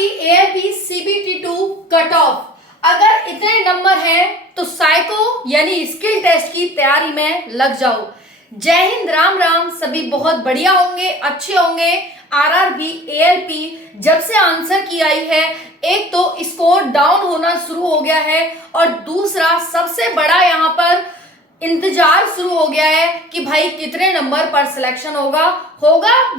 RRB ALP CBT2 cut off अगर इतने number हैं तो साइको यानी स्किल टेस्ट की तैयारी में लग जाओ। जय हिंद, राम राम। सभी बहुत बढ़िया होंगे, अच्छे होंगे। RRB ALP जब से आंसर की आई है, एक तो स्कोर डाउन होना शुरू हो गया है और दूसरा सबसे बड़ा यहाँ पर इंतजार शुरू हो गया है कि भाई कितने नंबर पर सिलेक्शन होगा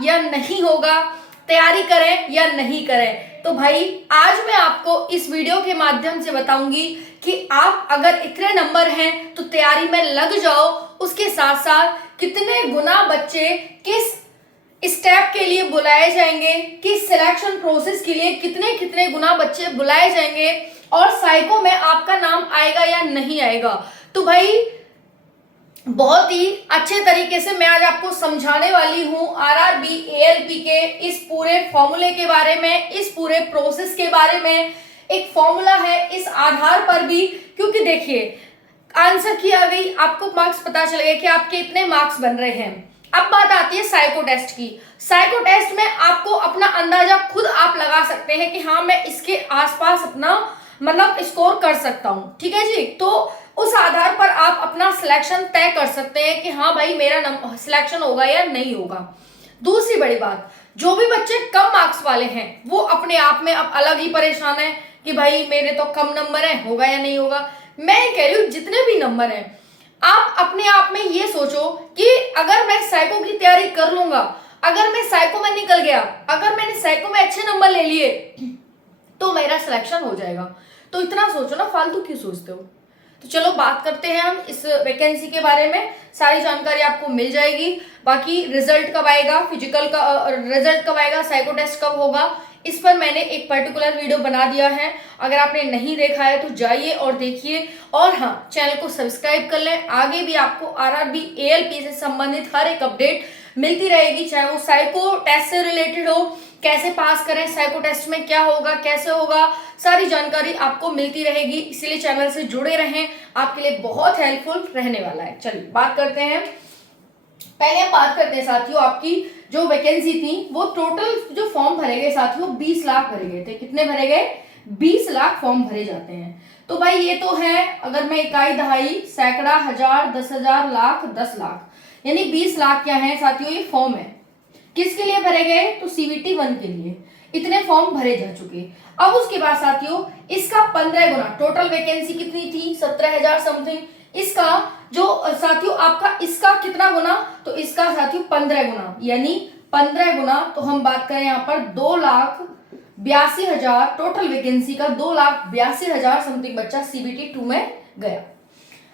या नहीं होगा, तैयारी करें या नहीं करें। तो भाई आज मैं आपको इस वीडियो के माध्यम से बताऊंगी कि आप अगर इतने नंबर हैं तो तैयारी में लग जाओ। उसके साथ साथ कितने गुना बच्चे किस स्टेप के लिए बुलाए जाएंगे, किस सिलेक्शन प्रोसेस के लिए कितने कितने गुना बच्चे बुलाए जाएंगे और साइको में आपका नाम आएगा या नहीं आएगा। तो भाई बहुत ही अच्छे तरीके से मैं आज आपको समझाने वाली हूं RRB ALP के इस पूरे फॉर्मूले के बारे में, इस पूरे प्रोसेस के बारे में। एक फॉर्मूला है, इस आधार पर भी, क्योंकि देखिए आंसर की आ गई, आपको मार्क्स पता चल गए कि आपके इतने मार्क्स बन रहे हैं। अब बात आती है साइको टेस्ट की। साइको टेस्ट में आपको अपना अंदाजा खुद आप लगा सकते हैं कि हाँ मैं इसके आसपास अपना मतलब स्कोर कर सकता हूं, ठीक है जी। तो उस आधार पर आप अपना सिलेक्शन तय कर सकते हैं कि हाँ भाई मेरा सिलेक्शन होगा या नहीं होगा। दूसरी बड़ी बात, जो भी बच्चे कम मार्क्स वाले हैं वो अपने आप में अब अलग ही परेशान है कि भाई मेरे तो कम नंबर है, होगा या नहीं होगा। मैं कह रही हूँ जितने भी नंबर हैं आप अपने आप में ये सोचो कि अगर मैं साइको की तैयारी कर लूंगा, अगर मैं साइको में निकल गया, अगर मैंने साइको में अच्छे नंबर ले लिए तो मेरा सिलेक्शन हो जाएगा। तो इतना सोचो ना, फालतू क्यों सोचते हो। तो चलो बात करते हैं हम इस वैकेंसी के बारे में। सारी जानकारी आपको मिल जाएगी। बाकी रिजल्ट कब आएगा, फिजिकल का रिजल्ट कब आएगा, साइको टेस्ट कब होगा, इस पर मैंने एक पर्टिकुलर वीडियो बना दिया है। अगर आपने नहीं देखा है तो जाइए और देखिए। और हाँ, चैनल को सब्सक्राइब कर लें। आगे भी आपको RRB ALP से संबंधित हर एक अपडेट मिलती रहेगी, चाहे वो साइको टेस्ट से रिलेटेड हो, कैसे पास करें, साइको टेस्ट में क्या होगा, कैसे होगा, सारी जानकारी आपको मिलती रहेगी। इसलिए चैनल से जुड़े रहें, आपके लिए बहुत हेल्पफुल रहने वाला है। चलिए बात करते हैं। पहले हम बात करते हैं साथियों, आपकी जो वैकेंसी थी वो टोटल जो फॉर्म भरे गए साथियों 20 लाख भरे गए थे। कितने भरे गए? 20 लाख फॉर्म भरे जाते हैं। तो भाई ये तो है, अगर मैं इकाई दहाई सैकड़ा हजार 10,000 लाख 10 लाख यानी 20 लाख क्या है साथियों, ये फॉर्म है। किसके लिए भरे गए? तो CBT 1 के लिए इतने फॉर्म भरे जा चुके। अब उसके बाद साथियों इसका 15 गुना, टोटल वैकेंसी कितनी थी? 17,000 समथिंग। इसका जो साथियों आपका इसका कितना गुना? तो इसका साथियों 15 गुना, यानी 15 गुना। तो हम बात करें यहाँ पर 2,82,000 टोटल वैकेंसी का, 2,82,000 समथिंग बच्चा CBT 2 में गया।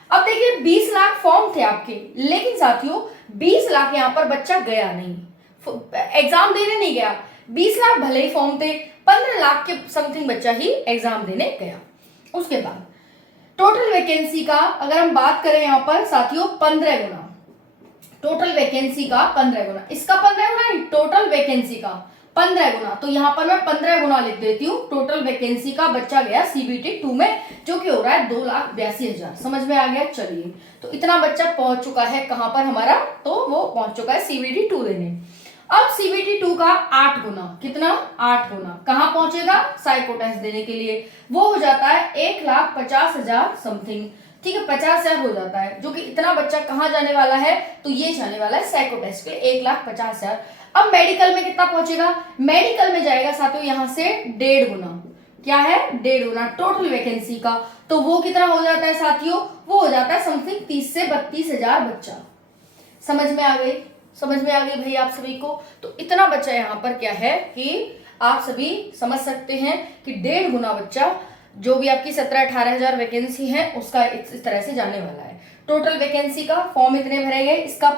अब देखिए 20 लाख फॉर्म थे आपके, लेकिन साथियों 20 लाख यहाँ पर बच्चा गया नहीं, एग्जाम देने नहीं गया। 20 लाख भले ही फॉर्म थे, 15 लाख के समथिंग बच्चा ही एग्जाम देने गया। उसके बाद टोटल वैकेंसी का अगर हम बात करें यहाँ पर साथियों 15 गुना, टोटल वैकेंसी का 15 गुना, इसका 15 गुना नहीं, टोटल वैकेंसी का 15 गुना। तो यहाँ पर मैं 15 गुना लिख देती हूँ। टोटल वैकेंसी का बच्चा गया CBT 2 में, जो कि हो रहा है 2,82,000। समझ में आ गया? चलिए, तो इतना बच्चा पहुंच चुका है कहां पर हमारा? तो वो पहुंच चुका है CBT 2 देने। अब CBT 2 का 8 गुना, कितना? 8 गुना कहां पहुंचेगा? साइको टेस्ट देने के लिए। वो हो जाता है 1,50,000 समथिंग, ठीक है, 50,000 हो जाता है, जो कि इतना बच्चा कहां जाने वाला है? तो ये जाने वाला है साइको टेस्ट के लिए 1,50,000। अब मेडिकल में कितना पहुंचेगा? मेडिकल में जाएगा साथियों यहां से 1.5 गुना। क्या है? 1.5 गुना टोटल वैकेंसी का। तो वो कितना हो जाता है साथियों? वो हो जाता है समथिंग 30 से 32,000 बच्चा। समझ में आ गई? समझ में आ गई भाई आप सभी को? तो इतना बच्चा यहाँ पर क्या है कि आप सभी समझ सकते हैं कि 1.5 गुना बच्चा जो भी आपकी 17-18,000 वैकेंसी है उसका इस तरह से जाने वाला है। टोटल वैकेंसी का फॉर्म इतने भरे गए, इसका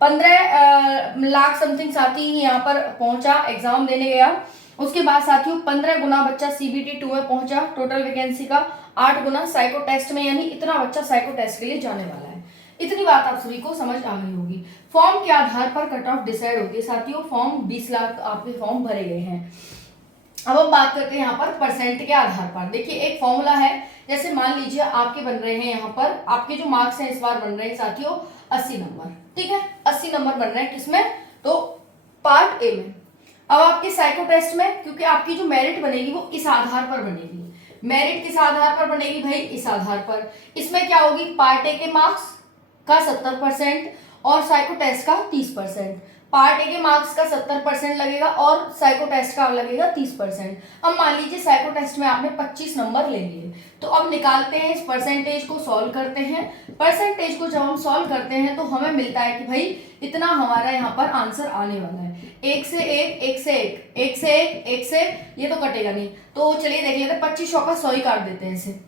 15 लाख समथिंग साथी ही यहाँ पर पहुंचा, एग्जाम देने गया। उसके बाद साथियों 15 गुना बच्चा CBT 2 में पहुंचा, टोटल वैकेंसी का 8 गुना साइको टेस्ट में, यानी इतना बच्चा साइको टेस्ट के लिए जाने वाला है। इतनी बात आप सभी को समझ आ गई होगी। फॉर्म के आधार पर कट ऑफ डिसाइड होती है साथियों। फॉर्म 20 लाख आपके फॉर्म भरे गए हैं। अब हम बात करते हैं यहाँ पर परसेंट के आधार पर। देखिए एक फॉर्मूला है, जैसे मान लीजिए आपके बन रहे हैं यहाँ पर, आपके जो मार्क्स हैं इस बार बन रहे हैं साथियों 80 नंबर, ठीक है, 80 नंबर बन रहे हैं किसमें? तो पार्ट ए में। अब आपके साइको टेस्ट में, क्योंकि आपकी जो मेरिट बनेगी वो इस आधार पर बनेगी, मेरिट किस आधार पर बनेगी भाई, इस आधार पर। इसमें क्या होगी, पार्ट ए के मार्क्स का 70% और साइको टेस्ट का 30%। पार्ट ए के मार्क्स का 70% लगेगा और साइको टेस्ट का लगेगा 30%। अब मान लीजिए साइको टेस्ट में आपने 25 नंबर ले लिए, तो अब निकालते हैं इस परसेंटेज को, सॉल्व करते हैं। परसेंटेज को जब हम सॉल्व करते हैं तो हमें मिलता है कि भाई इतना हमारा यहाँ पर आंसर आने वाला है। एक से एक, एक से एक, एक से एक, एक से ये तो कटेगा नहीं, तो चलिए देख लेते हैं। 25 का 100 ही काट देते हैं इसे।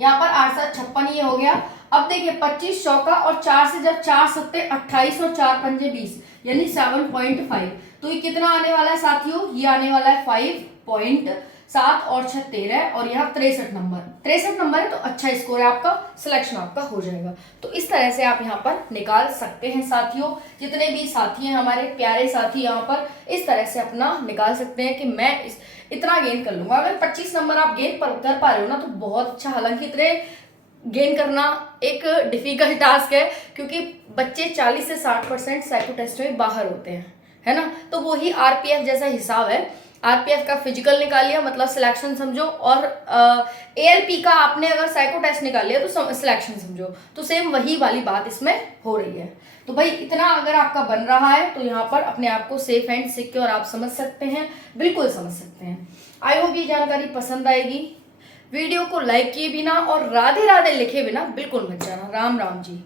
यहाँ पर 8 7 56 ये हो गया। अब देखिए 25 चौका और 4 से जब 4 सत्ते 28 और 4 पंजे 20 यानी 7.5, तो ये कितना आने वाला है साथियों, ये आने वाला है 5.7 और 6 13 और यहाँ 63 नंबर। 63 नंबर है तो अच्छा स्कोर है आपका, सिलेक्शन आपका हो जाएगा। तो इस तरह से आप यहाँ पर निकाल सकते हैं साथियों। जितने भी साथी हैं हमारे प्यारे साथी यहाँ पर इस तरह से अपना निकाल सकते हैं कि मैं इतना गेन कर लूंगा। अगर 25 नंबर आप गेन कर पा रहे हो ना तो बहुत अच्छा। हालांकि इतने गेन करना एक डिफिकल्ट टास्क है, क्योंकि बच्चे 40 से 60% साइको टेस्ट में बाहर होते हैं, है ना। तो वही आरपीएफ जैसा हिसाब है। आरपीएफ का फिजिकल निकाल लिया मतलब सिलेक्शन समझो, और एएलपी का आपने अगर साइको टेस्ट निकाल लिया तो सिलेक्शन समझो। तो सेम वही वाली बात इसमें हो रही है। तो भाई इतना अगर आपका बन रहा है तो यहाँ पर अपने आप को सेफ एंड सिक्योर आप समझ सकते हैं, बिल्कुल समझ सकते हैं। आई होप ये जानकारी पसंद आएगी। वीडियो को लाइक किए बिना और राधे राधे लिखे बिना बिल्कुल मत जाना। राम राम जी।